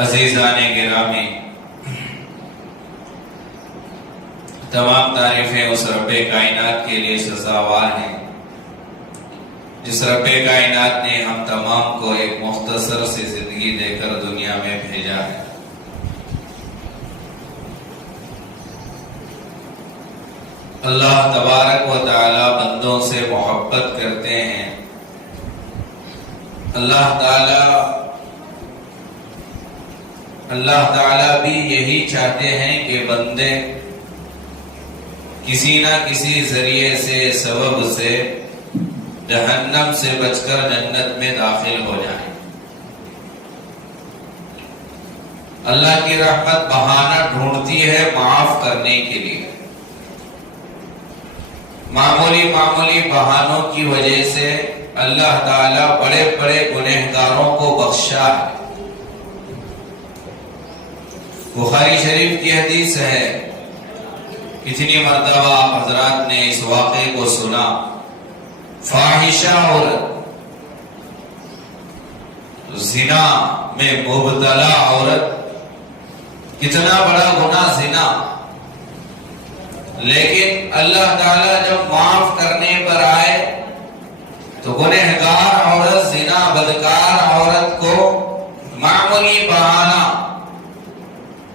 عزیزان گرامی، تمام تعریفیں اس رب کائنات کے لیے سزاوار ہیں جس رب کائنات نے ہم تمام کو ایک مختصر سی زندگی دے کر دنیا میں بھیجا ہے۔ اللہ تبارک و تعالی بندوں سے محبت کرتے ہیں۔ اللہ تعالی بھی یہی چاہتے ہیں کہ بندے کسی نہ کسی ذریعے سے، سبب سے جہنم سے بچ کر جنت میں داخل ہو جائیں۔ اللہ کی رحمت بہانہ ڈھونڈتی ہے معاف کرنے کے لیے۔ معمولی بہانوں کی وجہ سے اللہ تعالی بڑے بڑے گنہگاروں کو بخشا ہے۔ بخاری شریف کی حدیث ہے، کتنی مرتبہ آپ حضرات نے اس واقعے کو سنا۔ فاحشہ عورت، زنا میں مبتلا عورت، کتنا بڑا گناہ زنا، لیکن اللہ تعالیٰ جب معاف کرنے پر آئے تو گنہگار عورت، زنا بدکار عورت کو معمولی بہانہ،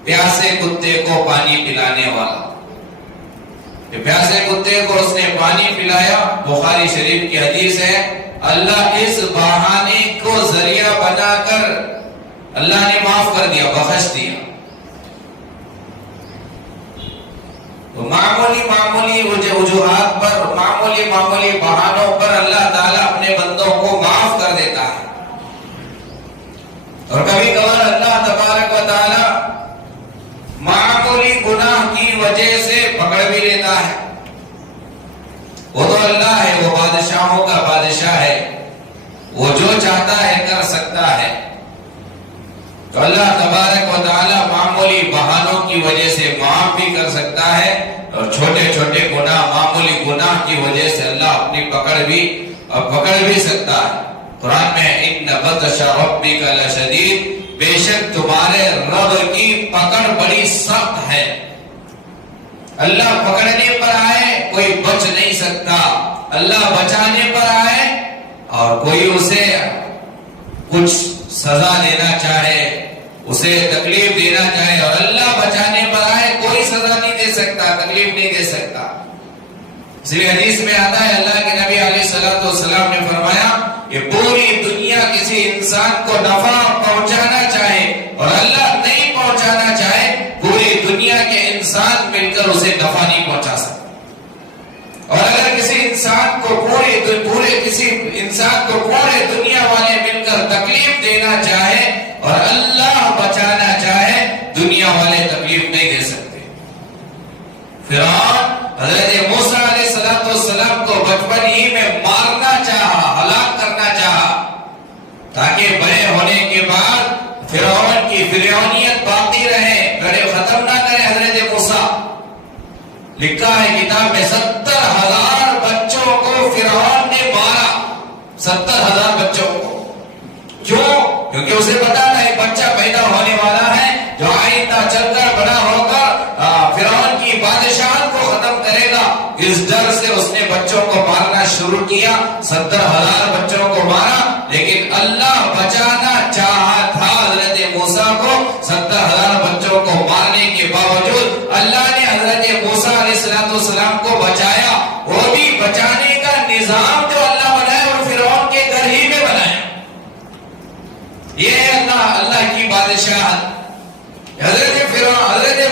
پیاسے کتے کو پانی پلانے والا، پیاسے کتے کو اس نے پانی پلایا۔ بخاری شریف کی حدیث ہے، اللہ اس بہانے کو ذریعہ بنا کر اللہ نے معاف کر دیا، بخش دیا۔ تو معمولی وجوہات پر، معمولی بہانوں پر اللہ تعالیٰ اپنے بندوں کو معاف کر دیتا ہے۔ اور کبھی کبھار اللہ تبارک و تعالیٰ معمولی گناہ کی وجہ سے پکڑ بھی لیتا ہے۔ وہ تو اللہ ہے، وہ بادشاہوں کا بادشاہ ہے، وہ جو چاہتا ہے کر سکتا ہے۔ تو اللہ تبارک و تعالی معمولی بہانوں کی وجہ سے معاف بھی کر سکتا ہے، اور چھوٹے چھوٹے گناہ، معمولی گناہ کی وجہ سے اللہ اپنی پکڑ بھی سکتا ہے۔ قرآن میں ان بطش ربک لشدید، بے شک تمہارے رب کی پکڑ بڑی سخت ہے۔ اللہ پکڑنے پر آئے کوئی بچ نہیں سکتا، اللہ بچانے پر آئے اور کوئی اسے کچھ سزا دینا چاہے، اسے تکلیف دینا چاہے، اور اللہ بچانے پر آئے کوئی سزا نہیں دے سکتا، تکلیف نہیں دے سکتا۔ اس لیے حدیث میں آتا ہے، اللہ کے نبی علیہ الصلوۃ والسلام نے فرمایا کہ پوری دنیا کسی انسان کو نفع پہنچانا چاہے اور اللہ نہیں پہنچانا چاہے، پوری دنیا کے انسان مل کر اسے نفع نہیں پہنچا سکتے۔ اور اگر کسی انسان کو پورے دنیا والے مل کر تکلیف دینا چاہے اور اللہ بچانا چاہے، دنیا والے تکلیف نہیں دے سکتے۔ فرعون حضرت موسیٰ علیہ السلام کو بچپن ہی میں مارنا چاہا، ہلاک کرنا چاہا، تاکہ بڑے ہونے کے بعد فرعون کی فرعونیت باقی رہے، گڑے ختم نہ کرے حضرت موسیٰ۔ لکھا ہے کتاب میں 70,000 بچوں کو فرعون نے مارا، 70,000 بچوں کو۔ کیوں؟ کیونکہ اسے پتا تھا ایک بچہ پیدا ہونے والا ہے جو آئندہ چل کر بڑا ہو کر فرعون کی بادشاہت کو ختم کرے گا۔ اس ڈر سے اس نے بچوں کو مارنا شروع کیا، 70,000 بچوں کو مارا، لیکن اللہ بچانا چاہا تھا حضرت موسیٰ کو۔ 70,000 بچوں کو مارنے کے باوجود اللہ نے حضرت موسیٰ علیہ السلام کو بچایا۔ وہ بھی بچانے کا نظام جو اللہ بنایا وہ فرعون کے گھر ہی میں بنایا۔ یہ ہے اللہ کی بادشاہت۔ حضرت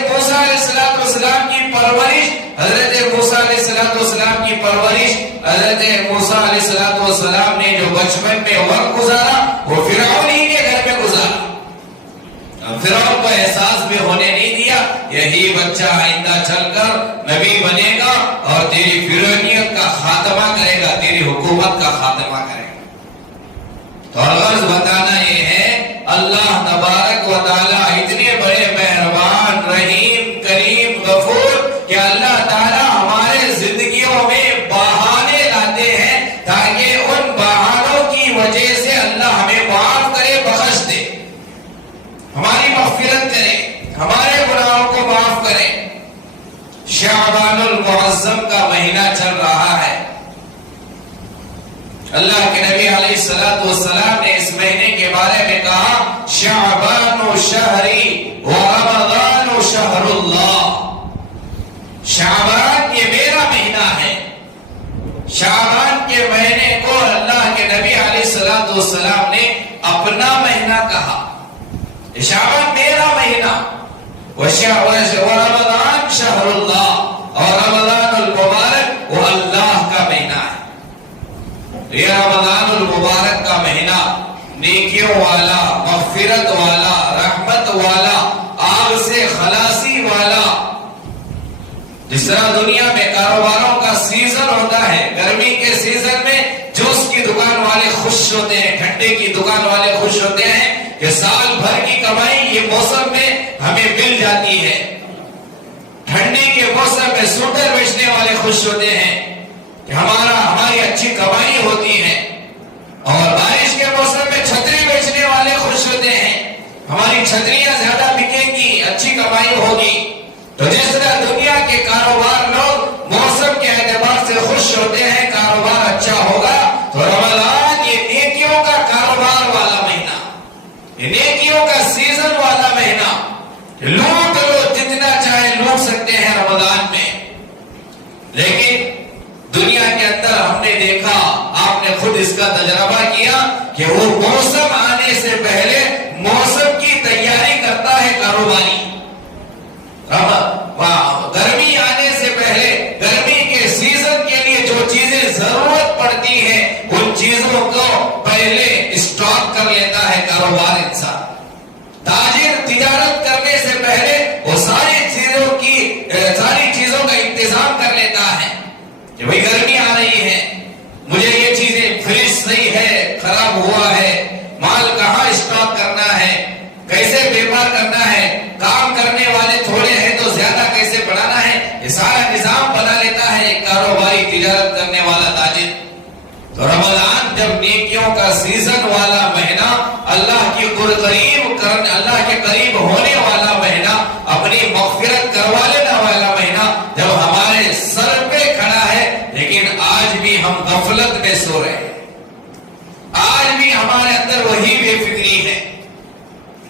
موسیٰ علیہ السلام کی پرورش، حضرت موسیٰ علیہ السلام کی پرورش، حضرت موسیٰ علیہ السلام نے جو بچپن میں وقت گزارا وہ فرعون ہی کے گھر میں گزارا۔ فرعون کو احساس بھی ہونے نہیں دیا، یہی بچہ آئندہ چل کر نبی بنے گا اور تیری فرعونیت کا خاتمہ کرے گا، تیری حکومت کا خاتمہ کرے گا۔ تو غرض بتانا یہ ہے، اللہ تبارک و تعالی اتنے بڑے مہربان، رحیم، کریم، غفور کہ اللہ تعالی ہمارے زندگیوں میں بہانے لاتے ہیں تاکہ ان بہانوں کی وجہ سے اللہ ہمیں معاف کرے، بخش دے۔ ہماری شعبان المعظم کا مہینہ چل رہا ہے. اللہ کے نبی علیہ الصلوۃ والسلام نے اس مہینے کے بارے میں کہا شعبان شہری و رمضان شہر اللہ. شعبان یہ میرا مہینہ ہے. شعبان کے مہینے کو اللہ کے نبی علیہ الصلوۃ والسلام نے اپنا مہینہ کہا. شعبان میرا مہینہ. رمضان شہر اللہ اور رمضان المبارک وہ اللہ کا مہینہ ہے. یہ رمضان المبارک کا مہینہ نیکیوں والا، مغفرت والا، رحمت والا، آگ سے خلاصی والا. جس طرح دنیا میں کاروباروں کا سیزن ہوتا ہے، گرمی کے سیزن میں جوس کی دکان والے خوش ہوتے ہیں، ٹھنڈے کی دکان والے خوش ہوتے ہیں کہ سال بھر کی کمائی یہ موسم میں ہمیں مل جاتی ہے. ٹھنڈی کے موسم میں سوٹر بیچنے والے خوش ہوتے ہیں کہ ہماری اچھی کمائی ہوتی ہے. اور بارش کے موسم میں چھتری بیچنے والے خوش ہوتے ہیں، ہماری چھتریاں زیادہ بکیں گی، اچھی کمائی ہوگی. تو جس طرح دنیا کے کاروبار لوگ موسم کے اعتبار سے خوش ہوتے ہیں، کاروبار اچھا ہوگا، تو رمضان یہ نیکیوں کا کاروبار والا مہینہ، یہ نیکیوں کا سیزن والا مہینہ. لوٹ لو جتنا چاہے لوٹ سکتے ہیں رمضان میں. لیکن دنیا کے اندر ہم نے دیکھا، آپ نے خود اس کا تجربہ کیا کہ وہ موسم آنے سے پہلے موسم کی تیاری کرتا ہے کاروباری. گرمی آنے سے پہلے گرمی کے سیزن کے لیے جو چیزیں ضرورت پڑتی ہیں ان چیزوں کو پہلے اسٹاک کر لیتا ہے کاروبار انسان. تاجر تجارت کرنے سے پہلے وہ ساری چیزوں کا انتظام کر لیتا ہے کہ بھئی گرمی آ رہی ہے، مجھے یہ چیزیں فریج صحیح ہے، خراب ہوا ہے، مال کہاں اسٹاک کرنا ہے، کیسے بیپار کرنا ہے، کام کرنے والے تھوڑے ہیں تو زیادہ کیسے بڑھانا ہے، یہ سارا نظام بنا لیتا ہے ایک کاروباری تجارت کرنے والا تاجر. تو رمضان جب نیکیوں کا سیزن والا مہینہ، اللہ کے قریب ہونے والا مہینہ، اپنی مغفرت کروا لینے والا مہینہ جب ہمارے سر پہ کھڑا ہے، لیکن آج بھی ہم غفلت میں سو رہے ہیں. آج بھی ہمارے اندر وہی بے فکری ہے.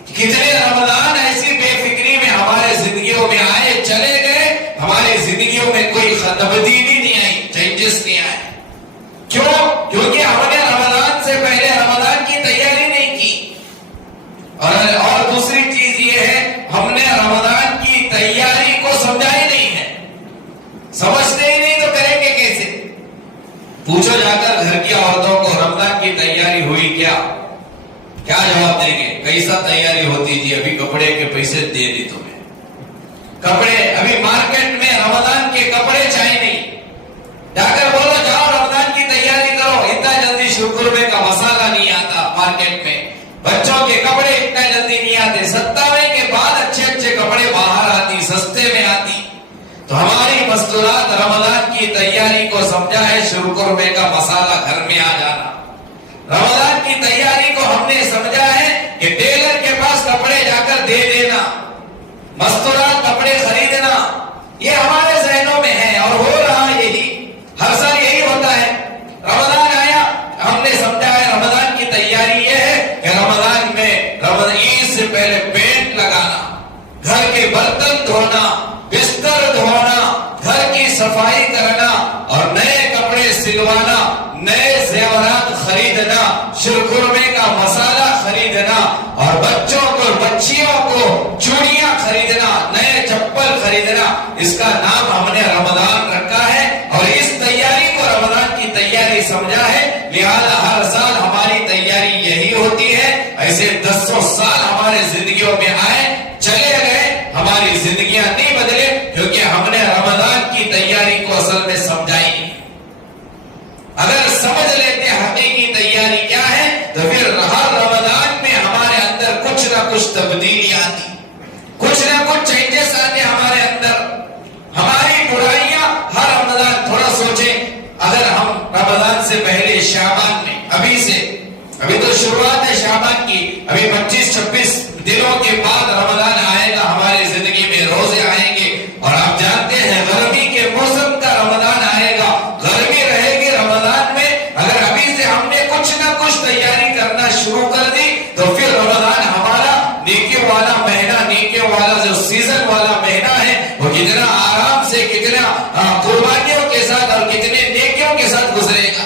کتنے رمضان ایسی بے فکری میں ہمارے زندگیوں میں آئے چلے گئے، ہماری زندگیوں میں کوئی تبدیلی نہیں آئی، چینجز نہیں آئے. کیوں؟ کیونکہ ہم نے رمضان سے پہلے رمضان کی تیاری نہیں کی. اور دوسری چیز یہ ہے، ہم نے رمضان کی تیاری کو سمجھا ہی نہیں ہے. سمجھتے ہی نہیں تو کریں گے کیسے؟ پوچھو جا کر گھر کی عورتوں کو رمضان کی تیاری ہوئی کیا جواب دیں گے؟ کیسا تیاری ہوتی جی؟ ابھی کپڑے کے پیسے دے دی تمہیں. کپڑے ابھی مارکیٹ میں رمضان کے کپڑے چاہیے نہیں. جا کر بولو جاؤ رمضان کی تیاری کرو. اتنا جلدی شکربے کا مسالہ نہیں آتا مارکیٹ میں، بچوں کے کپڑے اتنا جلدی نہیں آتے. 27 کے بعد اچھے کپڑے باہر آتی، سستے میں آتی. تو ہماری مستورات رمضان کی تیاری کو سمجھا ہے شکربے کا مسالہ گھر میں آ جانا. رمضان کی تیاری کو ہم نے سمجھا ہے کہ ٹیلر کے پاس کپڑے جا کر دے دینا، مستورات کپڑے خریدنا، یہ ہمارے ذہنوں میں ہے اور ہو رہا یہی. ہر سال یہی ہوتا ہے. رمضان آیا، ہم نے سمجھا ہے رمضان کی تیاری یہ ہے کہ رمضان میں عید سے پہلے پینٹ لگانا، گھر کے برتن دھونا، بستر دھونا، گھر کی صفائی کرنا اور نئے کپڑے سلوانا، نئے زیورات خریدنا، شکربے کا مسالہ خریدنا اور بچوں کو بچیوں کو چوڑیاں خریدنا، نئے چپل خریدنا. اس کا نام ہم نے رمضان رکھا ہے اور اس تیاری کو رمضان کی تیاری سمجھا ہے. لہذا ہر سال ہماری تیاری یہی ہوتی ہے. ایسے 10 سال ہمارے زندگیوں میں آئے چلے گئے، ہماری زندگیاں نہیں بدلے کیونکہ ہم نے رمضان کی تیاری کو اصل میں سمجھائی نہیں. اگر سمجھ لیتے حقیقی تیاری کیا ہے تو پھر ہر رمضان میں ہمارے اندر کچھ نہ کچھ تبدیلی آتی، کچھ نہ کچھ چینجز آتے ہمارے اندر. ہماری برائیاں ہر رمضان، تھوڑا سوچیں، اگر ہم رمضان سے پہلے شعبان میں ابھی تو شروعات ہے شعبان کی، ابھی 25-26 دنوں کے بعد رمضان آئے گا، ہماری زندگی میں روزے آئیں گے اور آپ جانتے ہیں گرمی کے کتنے نیکیوں کے ساتھ گزرے گا.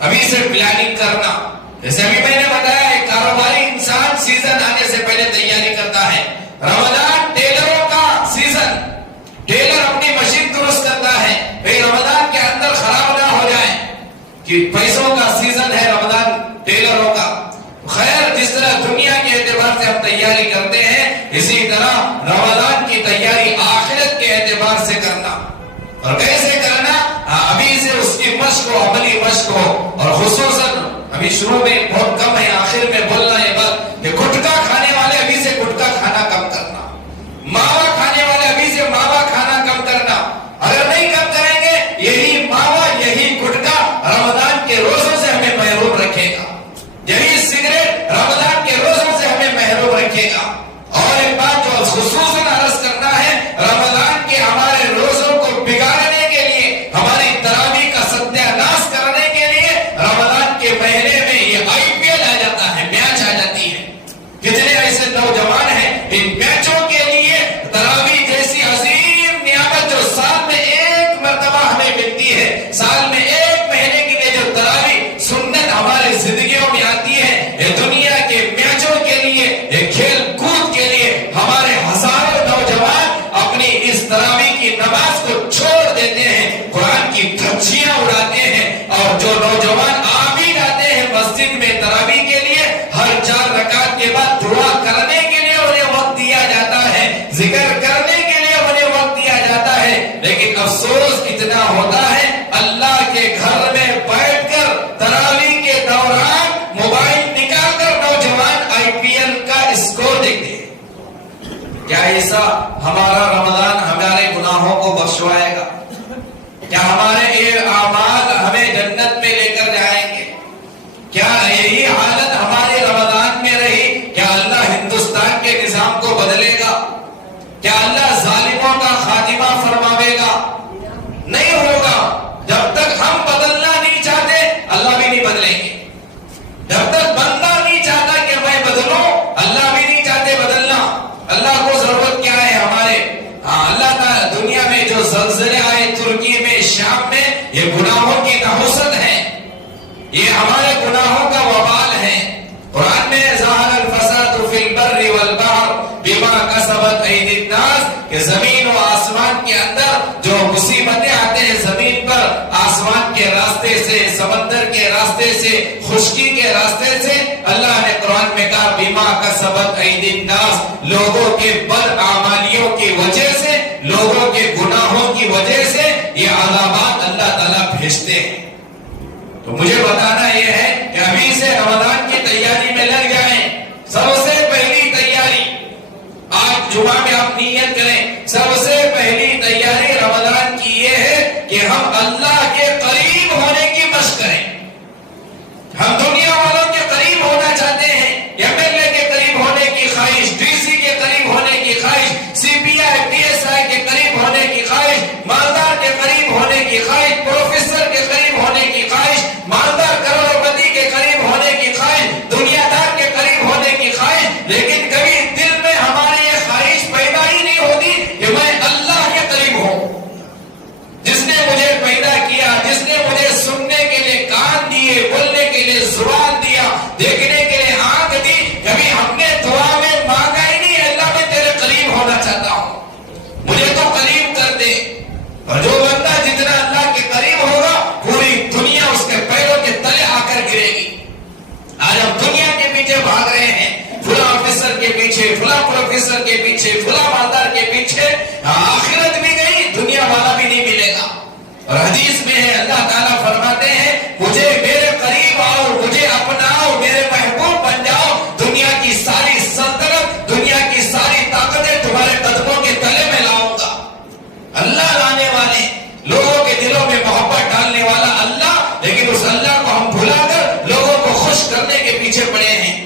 ابھی سے پلاننگ کرنا. جیسے ابھی میں نے بتایا ایک کاروباری انسان سیزن آنے سے پہلے تیاری کرتا ہے. رمضان ٹیلروں کا سیزن. ٹیلر اپنی مشین درست کرتا ہے بھئی رمضان کے اندر خراب نہ ہو جائے. کہ پیسوں کا سیزن ہے رمضان ٹیلروں کا. خیر جس طرح دنیا کے اعتبار سے ہم تیاری کرتے ہیں اسی طرح رمضان کی تیاری آخرت کے اعتبار سے کرنا. اور کیسے کرنا؟ ابھی سے اس کی مشق ہو, عملی مشق ہو. اور خصوصاً ابھی شروع میں بہت کم ہے, آخر میں بولنا یہ بات کہ گٹکا کھانے والے ابھی سے گٹکا کھانا کم کرنا. ماوا کھانے والے ابھی سے ماوا کھانا کم کرنا. اگر نہیں کم کریں گے یہی ماوا یہی گٹکا رمضان کے روزوں سے ہمیں محروم رکھے گا. یہی سگریٹ رمضان کے روزوں سے ہمیں محروم رکھے گا. اور ایک بات جو خصوصاً عرض کرنا ہے, رمضان کے ہمارے روزوں کو بگاڑنے کے لیے, ہماری تراویح کا ستیہ ناش کرنے کے لیے رمضان کے مہینے میں یہ IPL آ جاتا ہے, میچ آ جاتی ہے. کتنے ایسے نوجوان ہیں ان میچوں کے لیے تراویح جیسی عظیم نعمت جو سال میں ایک مرتبہ ہمیں ملتی ہے, سال میں ایک مہینے کے لیے جو تراویح سنت ہماری زندگیوں میں آتی ہے, یہ دنیا کے میچوں کے لیے, یہ کھیل کود کے لیے ہمارے ہزاروں نوجوان اپنی اس تراویح کی نماز کو چھوڑ دیتے ہیں, قرآن کی دھجیاں اڑاتے ہیں. اور جو نوجوان آمین آتے ہیں مسجد میں تراویح کے لیے, ہر 4 رکعت کے بعد دعا کرنے کے لیے انہیں وقت دیا جاتا ہے, ذکر کرنے کے لیے انہیں وقت دیا جاتا ہے. لیکن افسوس اتنا ہوتا ہے اللہ کے گھر میں بیٹھ کر تراویح کے دوران موبائل نکال کر نوجوان IPL کا اسکور دیکھتے ہیں. کیا ایسا ہمارا رمضان ہمارے گناہوں کو بخشوائے گا؟ کیا ہمارے یہ اعمال ہمیں جنت میں لے کر جائیں گے؟ کیا یہی حالت ہمارے رمضان میں رہی؟ کیا اللہ ہندوستان کے نظام کو بدلے گا؟ کیا اللہ ظالموں کا خاتمہ فرماوے گا؟ نہیں ہوگا. جب تک ہم بدلنا نہیں چاہتے اللہ بھی نہیں بدلیں گے. جب تک بندہ نہیں چاہتا کہ میں بدلوں اللہ بھی نہیں چاہتے بدلنا. اللہ کو ضرورت کیا ہے ہمارے؟ اللہ تعالیٰ دنیا میں جو زلزلے آئے ترکی میں, شام میں, یہ گناہوں کی نحوست ہے, یہ ہمارے گناہوں کا وبال ہے. قرآن میں ظاہر الفساد فی البر والبحر بما کسبت ایدی الناس, کہ زمین و آسمان کے اندر جو مصیبتیں آتے ہیں زمین پر, آسمان کے راستے سے, سمندر کے راستے سے, خشکی کے راستے سے, اللہ نے قرآن میں کہا بما کسبت ایدی الناس, لوگوں کے بد اعمالیوں کی وجہ سے, لوگوں کے گناہوں کی وجہ سے یہ عذابات اللہ تعالیٰ بھیجتے ہیں. تو مجھے بتانا یہ ہے کہ ابھی سے رمضان کی تیاری میں لگ جائیں. سب سے پہلی تیاری آج جمعہ میں آپ نیت کریں, سب سے پہلی تیاری رمضان کی یہ ہے کہ ہم اللہ کے قریب ہونے کی مشق کریں. ہم دنیا والوں کے قریب ہونا چاہتے ہیں, MLA کے قریب ہونے کی خواہش, DC کے قریب ہونے کی خواہش, CBI PSI کے قریب ہونے کی خواہش, مالدار کے قریب ہونے کی خواہش, پروفیسر کے قریب ہونے کی خواہش, مالدار کروڑپتی کے قریب ہونے کی خواہش, دنیا دار کے قریب ہونے کی خواہش. لیکن کبھی دل میں ہماری یہ خواہش پیدا ہی نہیں ہوتی کہ میں اللہ کے قریب ہوں. جس نے مجھے پیدا کیا, جس نے مجھے سننے کے لیے کان دیے, بولنے کے لیے زبان دیا, دیکھنے کے لیے آنکھ دی, کبھی ہم نے دعا میں مانگا ہی نہیں اللہ میں تیرے قریب ہونا چاہتا ہوں, مجھے تو قریب کر دے. اور جو بندہ جتنا اللہ کے قریب ہوگا پوری دنیا اس کے پیروں کے تلے آ کر گرے گی. آج ہم دنیا کے پیچھے بھاگ رہے ہیں, فلاں آفیسر کے پیچھے, فلاں پروفیسر کے پیچھے, فلاں مالدار کے پیچھے, آخرت بھی گئی, دنیا والا بھی نہیں ملے گا. اور حدیث میں ہے اللہ تعالیٰ فرماتے ہیں مجھے میرے قریب آؤ, مجھے اپناؤ, میرے محبوب بن جاؤ, دنیا کی ساری سلطنت, دنیا کی ساری طاقتیں تمہارے قدموں کے تلے میں لاؤں گا. اللہ لانے والے, لوگوں کے دلوں میں محبت ڈالنے والا اللہ, لیکن اس اللہ کو ہم بھلا کر لوگوں کو خوش کرنے کے پیچھے پڑے ہیں.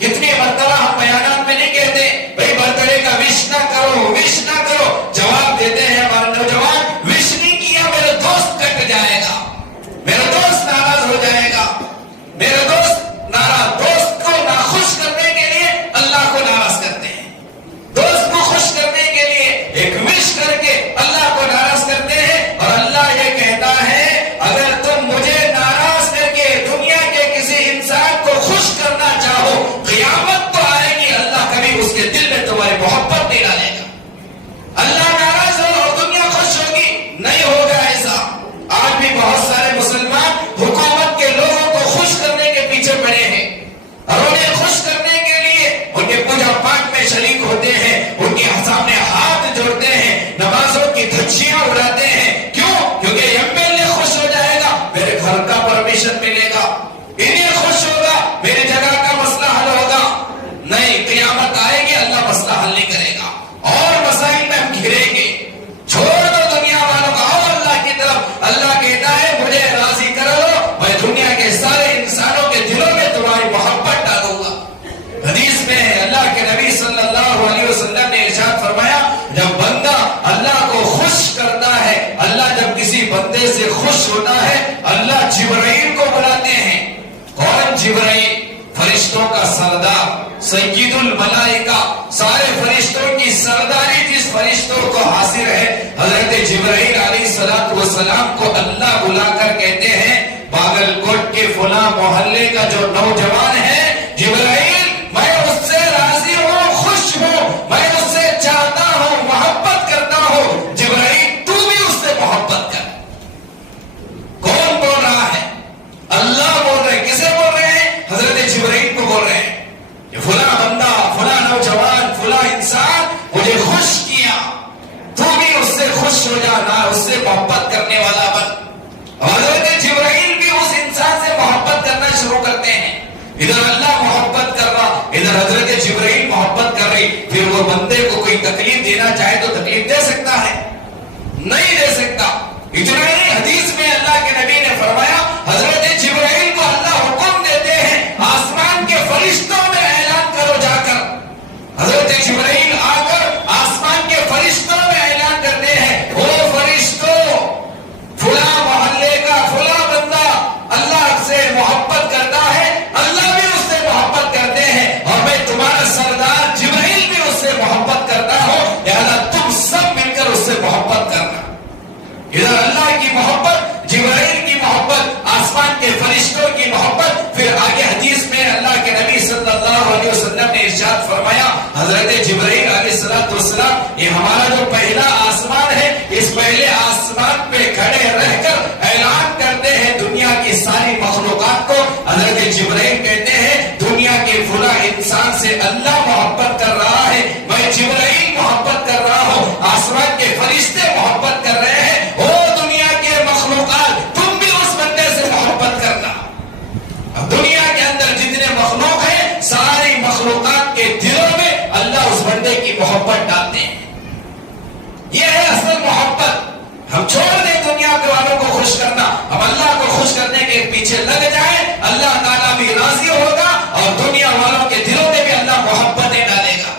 کتنی مرتبہ ہم بیانات میں نہیں کہتے بھائی برتھ ڈے کا وش نہ کرو, وش نہ کرو, جواب دیتے ہیں ہمارے نوجوان وش نہیں کیا میرا دوست کٹ جائے گا, میرا دوست ناراض ہو جائے گا, میرا دوست دوست کو ناخوش کرنے کے لیے بندے سے خوش ہوتا ہے اللہ جبرائیل کو بلاتے ہیں. کون جبرائیل؟ فرشتوں کا سردار، سید الملائکہ، سارے فرشتوں کی سرداری جس فرشتوں کو حاصل ہے، حضرت جبرائیل علیہ السلام کو اللہ بلا کر کہتے ہیں باگل کوٹ کے فلاں محلے کا جو نوجوان ہے جبرائیل، میں اس سے راضی ہوں، خوش ہوں، میں اس سے چاہتا ہوں، محبت کرتا ہوں. جبرائیل تو بھی اس سے محبت کر. کون بول رہا ہے؟ اللہ بول رہے. کسے بول رہے ہیں؟ حضرت جبرائیل کو بول رہے ہیں کہ فلاں بندہ، فلاں نوجوان، فلاں انسان مجھے خوش کیا، تو بھی اس سے خوش ہو جانا، اس سے محبت کرنے والا بن. حضرت جبرائیل بھی اس انسان سے محبت کرنا شروع کرتے ہیں. ادھر اللہ محبت کر رہا، ادھر حضرت جبرائیل محبت کر رہی. پھر وہ بندے کو کوئی تکلیف دینا چاہے تو تکلیف دے سکتا ہے؟ نہیں دے سکتا. اتنا ہی حدیث میں اللہ کے نبی نے فرمایا حضرت جبرائیل کو اللہ حکم دیتے ہیں آسمان کے فرشتوں میں اعلان کرو جا کر. حضرت جبرائیل آ کر آسمان کے فرشتوں میں اعلان کرتے ہیں او فرشتوں، فلاں محلے کا فلاں بندہ اللہ سے محبت کرتا ہے، اللہ بھی اس سے محبت کرتے ہیں، اور میں تمہارا سردار جبرائیل بھی اس سے محبت کرتا ہوں، لہذا تم سب مل کر اس سے محبت کرنا. ادھر اللہ کی محبت، جبرائیل کی محبت، آسمان کے فرشتوں کی محبت. پھر آگے حدیث میں اللہ کے نبی صلی اللہ علیہ وسلم نے ارشاد فرمایا حضرت جبرائیل علیہ السلام یہ ہمارا جو پہلا آسمان ہے، اس پہلے آسمان پہ کھڑے رہ کر اعلان کرتے ہیں دنیا کی ساری مخلوقات کو. حضرت جبرائیل کہتے ہیں دنیا کے فلاں انسان سے اللہ محبت کر رہا ہے، میں جبرائیل محبت کر رہا ہوں، آسمان کے فرشتے محبت کر رہے ہیں. دنیا کے اندر جتنے مخلوق ہیں ساری مخلوقات کے دلوں میں اللہ اس بندے کی محبت ڈالتے ہیں. یہ ہے اصل محبت. ہم چھوڑ دیں دنیا کے والوں کو خوش کرنا، ہم اللہ کو خوش کرنے کے پیچھے لگ جائیں، اللہ تعالیٰ بھی راضی ہوگا اور دنیا والوں کے دلوں میں بھی اللہ محبتیں ڈالے گا.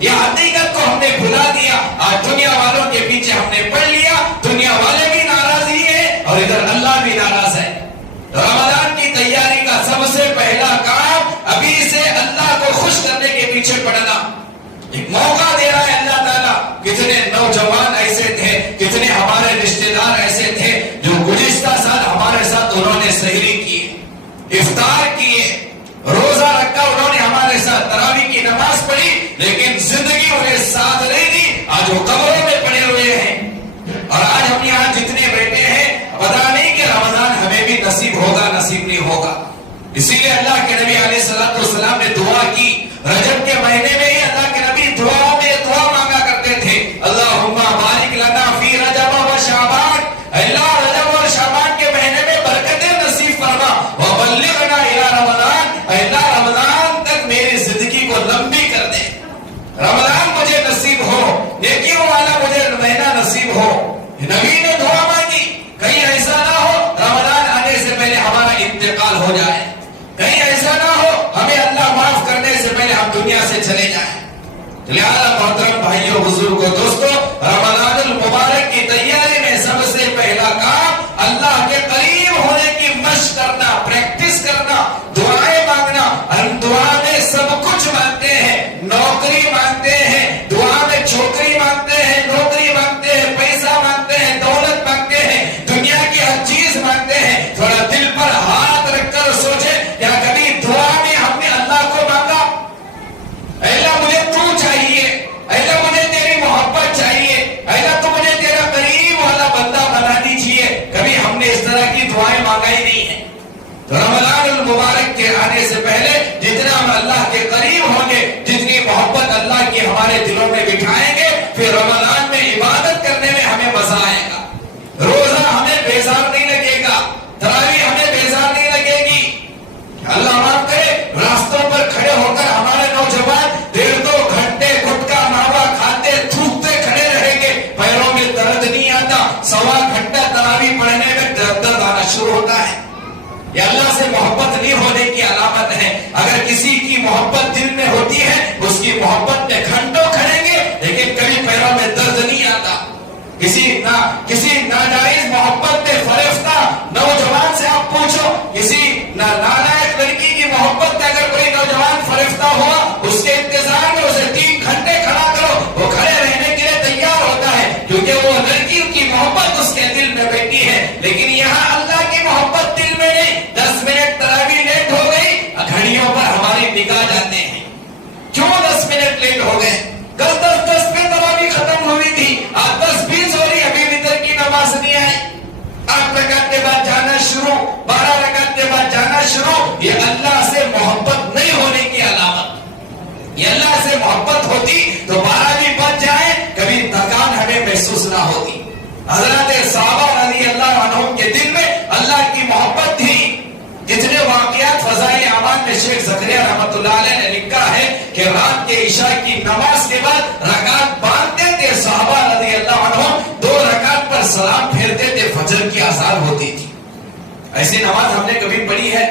یہ حقیقت کو ہم نے بھلا دیا. آج دنیا والوں کے پیچھے ہم نے پڑھ لیا، دنیا والے بھی ناراض ہی ہیں اور ادھر اللہ بھی ناراض ہے. رمضان کی تیاری کا سب سے پہلا کام ابھی سے اللہ کو خوش کرنے کے پیچھے پڑنا. ایک موقع دے رہا ہے اللہ تعالیٰ. کتنے نوجوان ایسے تھے، کتنے ہمارے رشتے دار ایسے تھے جو گزشتہ سال ہمارے ساتھ انہوں نے سحری کی، افطار کیے، روزہ رکھا، انہوں نے ہمارے ساتھ تراویح کی نماز پڑھی، لیکن زندگی انہیں ساتھ نہیں دی. آج وہ قبروں میں پڑے ہوئے ہیں. اور آج ہم یہاں جتنے بیٹھے ہیں پتا نہیں کہ رمضان ہمیں بھی نصیب ہوگا نصیب نہیں ہوگا. اسی لیے اللہ کے نبی علیہ السلام نے دعا کی. رجب کے مہینے میں ہی اللہ کے نبی دعا میں دعا مانگا کرتے تھے اللہم بارک لنا فی رجب و شعبان. اللہ رجب اور شعبان کے مہینے میں برکتیں نصیب فرما. وبلغنا الی رمضان. اللہ رمضان تک میری زندگی کو لمبی کر دے. رمضان مجھے نصیب ہو، نیکیوں والا مجھے مہینہ نصیب ہو. نبی نے دعا مانگی. کہیں ایسا نہ ہو رمضان آنے سے پہلے ہمارا انتقال ہو جائے، کہیں ایسا نہ ہو ہمیں اللہ معاف کرنے سے پہلے ہم دنیا سے چلے جائیں. لہذا محترم بھائیوں، بزرگوں، دوستوں، رمضان المبارک کی تیاری میں سب سے پہلا کام اللہ کے قریب ہونے کی مشق کرنا، پریکٹس کرنا، دعائیں مانگنا. ہم دعا میں سب کچھ مانگتے ہیں، نوکری مانگتے ہیں، دعا میں چھوکری مانگتے ہیں، نوکری مانگتے ہیں، پیسہ مانگتے ہیں، دولت مانگتے ہیں، دنیا کی ہر چیز مانگتے ہیں. تھوڑا دل پر ہاتھ رکھ کر سوچے کیا کبھی دعا میں ہم نے اللہ کو مانگا اللہ مجھے تو چاہیے، اللہ مجھے تیری محبت چاہیے، اللہ تو مجھے تیرا قریب والا بندہ بنا دیجیے. کبھی ہم نے اس طرح کی دعائیں مانگا ہی نہیں ہے. تو رمضان المبارک کے آنے سے پہلے جتنا ہم اللہ کے قریب ہوں گے، جتنی محبت اللہ کی ہمارے دلوں میں بٹھائیں گے، پھر رمضان میں عبادت کرنے میں ہمیں مزہ آئے گا. روزہ ہمیں بیزار نہیں لگے گا، تراویح ہمیں بیزار نہیں لگے گی. اللہ معاف کرے، راستوں پر کھڑے ہو کر ہمارے نوجوان 1.5-2 گھنٹے گٹکا ماوا کھاتے تھوکتے کھڑے رہیں گے، پیروں میں درد نہیں آتا. 1.25 گھنٹہ تراویح پڑھنے میں درد آنا شروع ہوتا ہے. یہ اللہ سے محبت نہیں ہونے کی علامت ہے. اگر کسی کی محبت دل میں ہوتی ہے، اس کی محبت میں گھنٹوں کھڑیں گے لیکن کبھی پیروں میں درد نہیں آتا، کسی ناجائز محبت میں فریفتہ نوجوان سے آپ پوچھو، کسی نالائق لڑکی کی محبت میں اگر کوئی نوجوان فریفتہ ہوا، اس کے انتظار میں اسے 3 گھنٹے کھڑا کرو، وہ کھڑے رہنے کے لیے تیار ہوتا ہے، کیونکہ وہ لڑکی کی محبت اس کے دل میں بیٹھی ہے۔ لیکن یہاں اللہ کی محبت دل میں نہیں، 10 منٹ تراویح لیٹ ہو گئی، گھڑیوں پر ہماری نگاہ جاتے ہیں، کیوں 10 منٹ لیٹ ہو گئے؟ کل 10 میں تراویح ختم ہوئی تھی، آج 10:20 ہو رہی، ابھی وتر کی نماز نہیں آئی، 8 رکعت کے بعد جانا شروع، 12 رکعت کے بعد جانا شروع۔ یہ اللہ سے محبت نہیں ہونے کی علامت۔ یہ اللہ سے محبت ہوتی تو 12 بھی بج جائے، کبھی تھکان ہمیں محسوس نہ ہوتی۔ حضرت صحابہ رضی اللہ عنہم کے دل میں اللہ کی محبت تھی۔ کتنے واقعات فضائل اعمال میں شیخ زکریا رحمۃ اللہ علیہ نے لکھا ہے کہ رات کے عشاء کی نماز کے بعد رکعت باندھتے تھے صحابہ رضی اللہ عنہم، 2 رکعت پر سلام پھیرتے تھے، فجر کی اذان ہوتی تھی۔ ایسی نماز ہم نے کبھی پڑھی ہے؟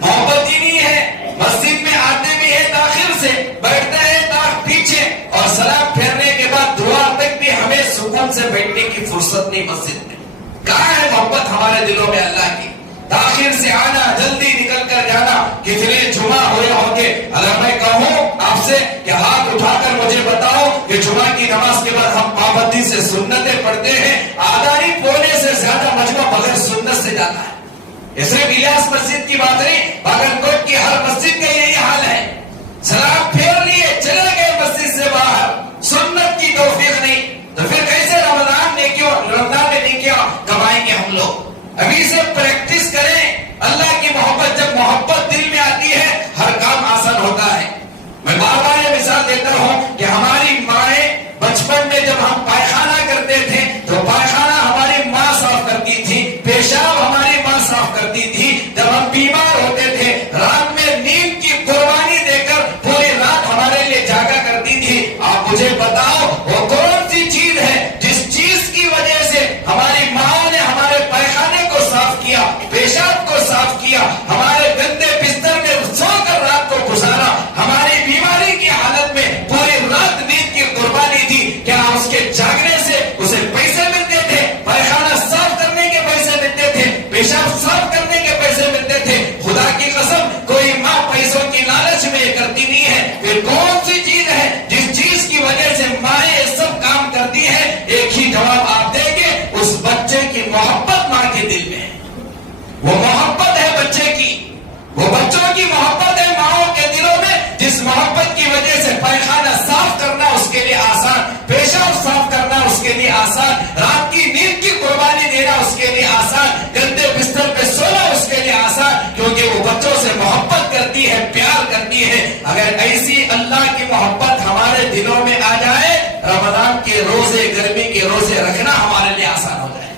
محبت ہی نہیں ہے۔ مسجد میں آتے بھی ہے تاخیر سے، بیٹھتے ہیں تاخیر پیچھے، اور سلام پھیرنے کے بعد دعا تک بھی ہمیں سکون سے بیٹھنے کی فرصت نہیں مسجد میں۔ کہاں ہے محبت ہمارے دلوں میں اللہ کی؟ تاخیر سے آنا، جلدی نکل کر جانا۔ کتنے جمعہ ہوئے ہوں گے، اگر میں کہوں آپ سے کہ ہاتھ اٹھا کر مجھے بتاؤ کہ جمعہ کی نماز کے بعد ہم پابندی سے سنتیں پڑھتے ہیں، آدھا نہیں پونے سے زیادہ مجمع بغیر سنت سے جاتا ہے۔ یہ صرف الیاس مسجد کی بات نہیں، باگلکوٹ کی ہر مسجد کا یہی حال ہے۔ سلام پھیر لیے چلے گئے مسجد سے باہر، سنت کی توفیق نہیں، تو پھر کیسے رمضان میں نیکیاں کمائیں گے ہم لوگ؟ ابھی سے پریکٹس کریں۔ اللہ کی محبت، جب محبت دل میں آتی ہے ہر کام آسان ہوتا ہے۔ میں بار بار یہ مثال دیتا ہوں کہ ہماری مائیں بچپن میں جب ہم پائخانہ کرتے تھے تو پائخانہ ہماری ماں صاف کرتی تھی، پیشاب ہماری ماں صاف کرتی تھی۔ جب ہم بیمار ہوتے تھے، رات میں نیند کی قربانی دے کر پوری رات ہمارے لیے جاگا کرتی تھی۔ آپ مجھے بتاؤ وہ کون سی چیز ہے جس چیز کی وجہ سے ہماری ماں نے ہمارے پائخانے کو صاف کیا، پیشاب کو صاف کیا، ہمارے گندے بستر میں سو کر رات کو گزارا، ہماری بیماری کی حالت میں پوری رات نیند کی قربانی دی؟ کیا اس کے جاگنے سے اسے پیسے ملتے تھے؟ پائخانہ صاف کرنے کے پیسے ملتے تھے؟ پیشاب صاف کرنے کے پیسے ملتے تھے؟ خدا کی قسم کوئی ماں پیسوں کی لالچ میں یہ کرتی نہیں ہے۔ پھر کون سی چیز ہے جس چیز کی وجہ سے مائیں یہ سب کام کرتی ہے؟ ایک ہی جواب آپ دیں گے، اس بچے کی محبت ماں کے دل میں ہے۔ وہ محبت ہے بچے کی، وہ بچوں کی محبت ہے ماؤں کے دلوں میں، جس محبت کی وجہ سے پائخانہ صاف کرنا اس کے لیے آسان، پیشاب صاف کرنا اس کے لیے آسان، رات کی نیند کی قربانی دینا اس کے لیے آسان، گندے بستر پہ سونا اس کے لیے آسان، کیونکہ وہ بچوں سے محبت کرتی ہے، پیار کرتی ہے۔ اگر ایسی اللہ کی محبت ہمارے دلوں میں آ جائے، رمضان کے روزے، گرمی کے روزے رکھنا ہمارے لیے آسان ہو جائے،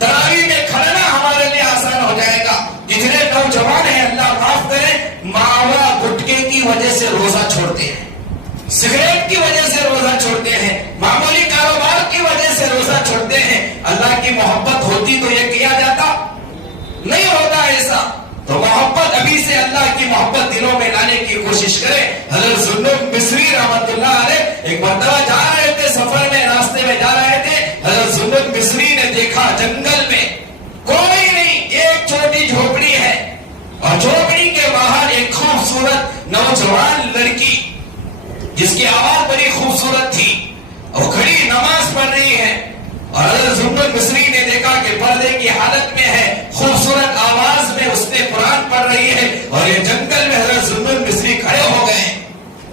تراویح میں کھڑنا ہمارے لیے آسان ہو جائے گا۔ جتنے نوجوان ہیں اللہ معاف کرے، ماوا گٹکے کی وجہ سے روزہ چھوڑتے ہیں، سگریٹ کی وجہ سے روزہ چھوڑتے ہیں، معمولی کاروبار کی وجہ سے روزہ چھوڑتے ہیں۔ اللہ کی محبت ہوتی تو یہ کیا جاتا؟ نہیں ہوتا ایسا۔ تو محبت ابھی سے اللہ کی محبت دلوں میں لانے کی کوشش کرے۔ حضرت زنون مصری رحمۃ اللہ علیہ ایک مرتبہ جا رہے تھے، سفر میں، راستے میں جا رہے تھے، حضرت زنون مصری نے دیکھا جنگل میں کوئی نہیں، ایک چھوٹی جھوپڑی ہے، اور جھوپڑی کے باہر ایک خوبصورت نوجوان لڑکی جس کی آواز بڑی خوبصورت تھی، وہ کھڑی نماز پڑھ رہی ہے، اور حضرت زنون مصری نے دیکھا کہ پردے کی حالت میں ہے، خوبصورت آواز میں اس نے قرآن پڑھ رہی ہے، اور یہ جنگل میں حضرت زنون مصری کھڑے ہو گئے۔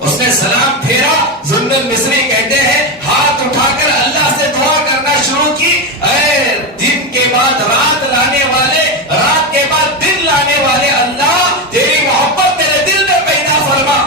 اس نے سلام پھیرا، زنون مصری کہتے ہیں ہاتھ اٹھا کر اللہ سے دعا کرنا شروع کی، اے دن کے بعد رات لانے والے، رات کے بعد دن لانے والے اللہ، تیری محبت میرے دل میں پیدا فرما۔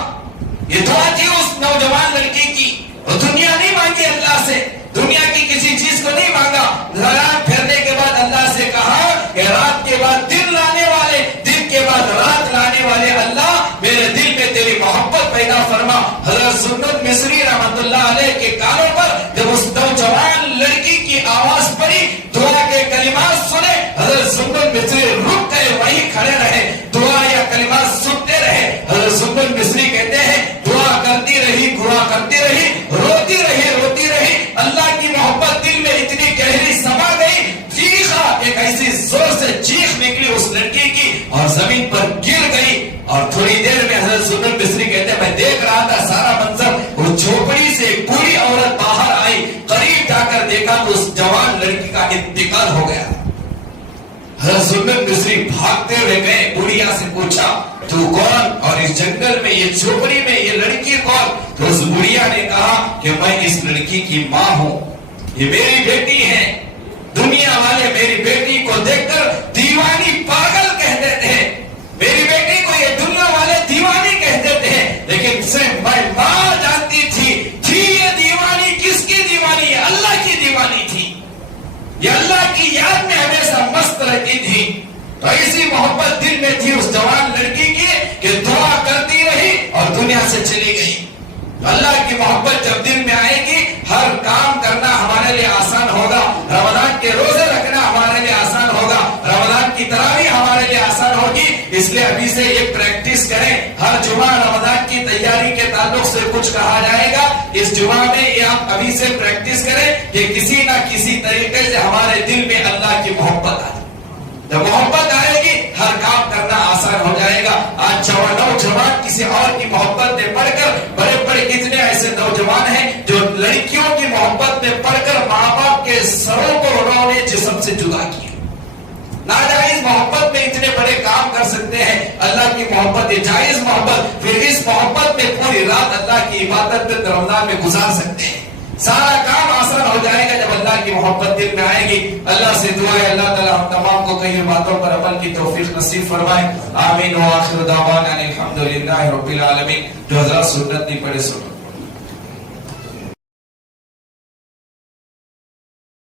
یہ دعا تھی اس نوجوان لڑکی کی، وہ دنیا نہیں مانگی اللہ سے، دنیا کی کسی چیز کو نہیں مانگا، سلام پھیرنے کے بعد اللہ سے کہا کہ رات کے بعد دن لانے والے، دن کے بعد رات لانے والے اللہ، میرے دل میں تیری محبت پیدا فرما۔ حضرت زنون مصری رحمۃ اللہ علیہ کے کانوں پر جب اس نوجوان لڑکی کی آواز پڑی، دعا کے کلمات سنے، حضرت زنون مصری رک گئے، وہیں کھڑے رہے، دعا یا کلمات سنتے رہے۔ حضرت زنون مصری کہتے ہیں دعا کرتی رہی، روتی رہی، اللہ کی محبت دل میں ایک ایسی زور سے چیخ نکلی اس لڑکی کی اور زمین پر گر گئی. اور تھوڑی دیر میں حضرت سنن بصری کہتے ہیں میں دیکھ رہا تھا سارا منظر. وہ جھوپڑی سے ایک بوڑھی عورت باہر آئی, قریب جا کر دیکھا تو اس جوان لڑکی کا انتقال ہو گیا. حضرت سنن بصری بھاگتے ہوئے گئے, بڑھیا سے پوچھا تو کون, اور اس جنگل میں یہ جھوپڑی میں یہ لڑکی کون؟ تو اس بڑھیا نے کہا کہ میں اس لڑکی کی ماں ہوں, یہ میری بیٹی ہے. دنیا والے میری بیٹی کو دیکھ کر دیوانی پاگل کہتے تھے, میری بیٹی کو یہ دنیا والے دیوانی کہتے تھے, لیکن صرف میں ماں جانتی تھی یہ دیوانی کس کی دیوانی ہے؟ اللہ کی دیوانی تھی. یہ اللہ کی یاد میں ہمیشہ مست رہتی تھی. تو ایسی محبت دل میں تھی اس جوان لڑکی کی کہ دعا کرتی رہی اور دنیا سے چلی گئی. اللہ کی محبت جب دل میں آئے گی ہر کام کرنا ہمارے لیے آسان ہوگا. رمضان کے روزے رکھنا ہمارے لیے آسان ہوگا, رمضان کی تراویح ہمارے لیے آسان ہوگی. اس لیے ابھی سے یہ پریکٹس کریں. ہر جمعہ رمضان کی تیاری کے تعلق سے کچھ کہا جائے گا, اس جمعہ میں یہ آپ ابھی سے پریکٹس کریں کہ کسی نہ کسی طریقے سے ہمارے دل میں اللہ کی محبت آئے. جب محبت آئے گی ہر کام کرنا آسان ہو جائے گا. آج نوجوان کسی اور کی محبت میں پڑھ کر, بڑے بڑے کتنے ایسے نوجوان ہیں جو لڑکیوں کی محبت میں پڑھ کر ماں باپ کے سروں کو انہوں نے جسم سے جدا کیا. ناجائز محبت میں اتنے بڑے کام کر سکتے ہیں. اللہ کی محبت ہے جائز محبت, پھر اس محبت میں پوری رات اللہ کی عبادت میں رمضان میں گزار سکتے ہیں. سارا کام آسان ہو جائے گا جب اللہ کی محبت دل میں آئے گی. اللہ سے دعا ہے اللہ تعالی ہم تمام کو کئی باتوں پر عمل کی توفیق نصیب فرمائے. آمین. وآخر دعوانا الحمدللہ رب العالمین. جو حضرات سنت نہیں پڑھے سنو.